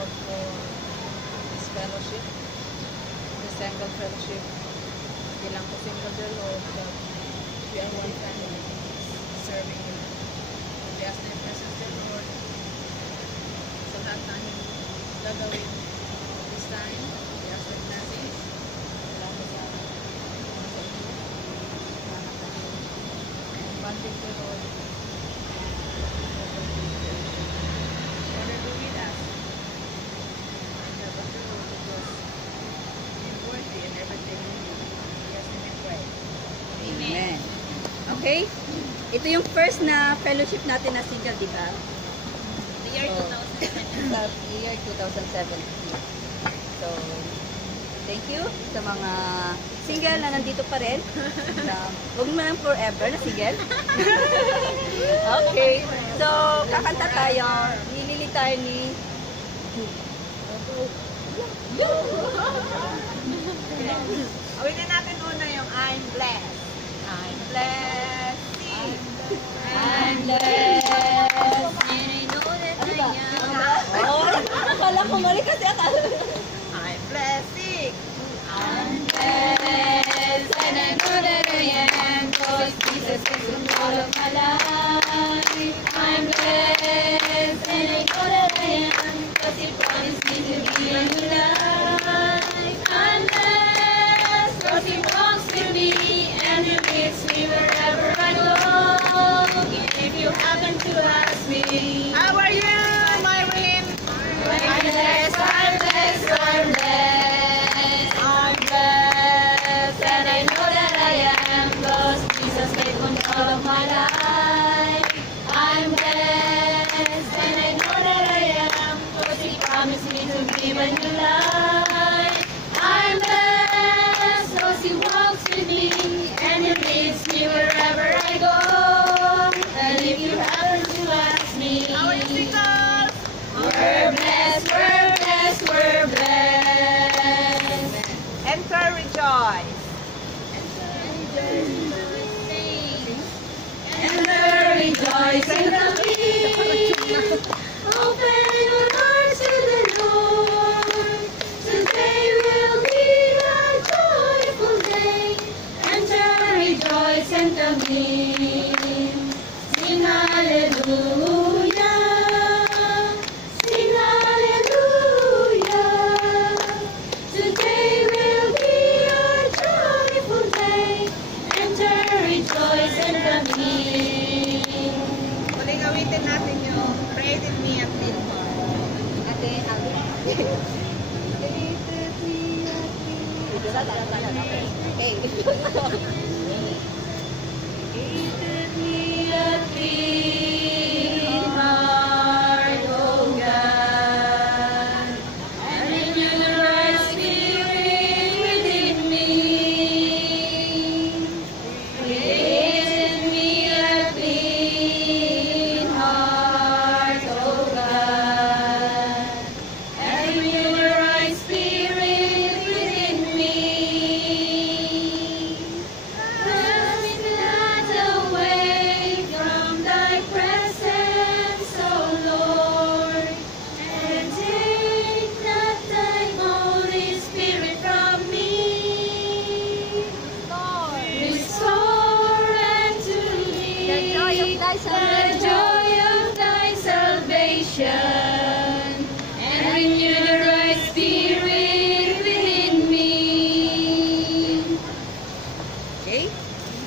Lord for this fellowship, the single fellowship. Bilang po single, dear Lord, that we are one family serving you. We ask na yung presence, dear Lord, sa lahat na yung gagawin this time. We ask for blessings. Salamat sa inyo. Salamat sa inyo. And bonding, dear Lord. Whatever do with us. And help us, dear Lord, because we are worthy and everything in you. Yes, we pray. Amen. Okay? Ito yung first na fellowship natin na single, di ba? The year 2017. Sa year 2017. So, thank you sa mga single na nandito pa rin. Huwag mo lang forever na single. Okay. So, kakanta tayo. Nilili tayo ni... Awitin natin muna yung I'm blessed. I'm blessed. I'm blessed. And I know that Ano ba? I am. Oh, akala ko mali kasi akala. I'm blessed. I'm blessed. And I know that I am. Cause Jesus is in all of my life. I'm blessed. And I know that I am. Cause He promised me to be a new life. I'm blessed. Cause He walks with me. And He leads me wherever I go. If you happen to ask me, How are you, Myrene? I'm blessed, I'm blessed, I'm blessed. I'm blessed, and I know that I am, cause Jesus gave control of my life. I'm blessed, and I know that I am, cause He promised me to give a new life. I'm blessed, cause He walks with me, and He leads me wherever I go. And if you happen to ask me, How are you, singles? we're blessed, we're blessed, we're blessed. Enter, rejoice. And rejoice and believe. Open your hearts to the Lord. Today will be a joyful day. Enter, rejoice and believe. Sing hallelujah. Sing hallelujah. Today will be a joyful day. Enter, rejoice and believe. Muling awitin natin yung Pray with me at Midbar. Ate, Created me a clean heart, O God, and renew the right spirit within me. Created me a clean heart, O God, and renew the right spirit within me. Cast me not away from Thy presence, O Lord, and take not Thy Holy Spirit from me. Restore unto me the joy of Thy salvation, and renew the right spirit within me. Okay?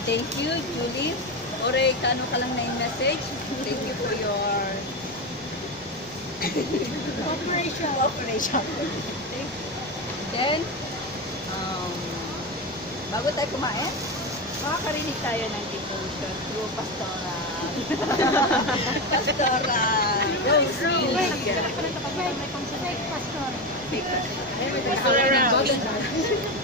Thank you, Julie. Ore, kano ka lang na yung message? Thank you for your cooperation. Thank you. Then, bago tayo kumain, makakarinig tayo ng devotion through pastoral. Pastoral. Pastoral.